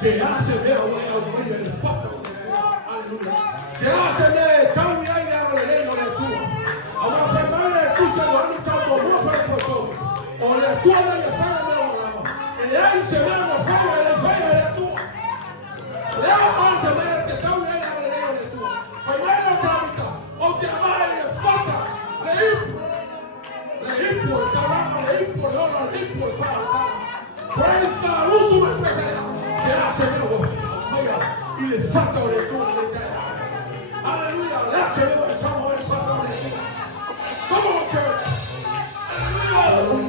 C'est là, c'est bien, il y a des fautes. Alléluia. C'est là, c'est bien, quand il y a une tour. On va faire mal, tout ça, on est en train de faire le tour. On est tout dans les femmes, et là, il se met en femme, et les femmes, elle est tout. Là, on se met, quand il y a une tour. On va aller dans le temps. On dit, les fautes, les hymnes, pour le talent, les hymnes pour l'or, les hymnes pour le faire. Praise God, who's the one present? C'est là, c'est bien, il est fat dans les tours de l'Éternel. Alléluia, laissez-le, ça va être fat dans les tours. Come on, church. Hallelujah.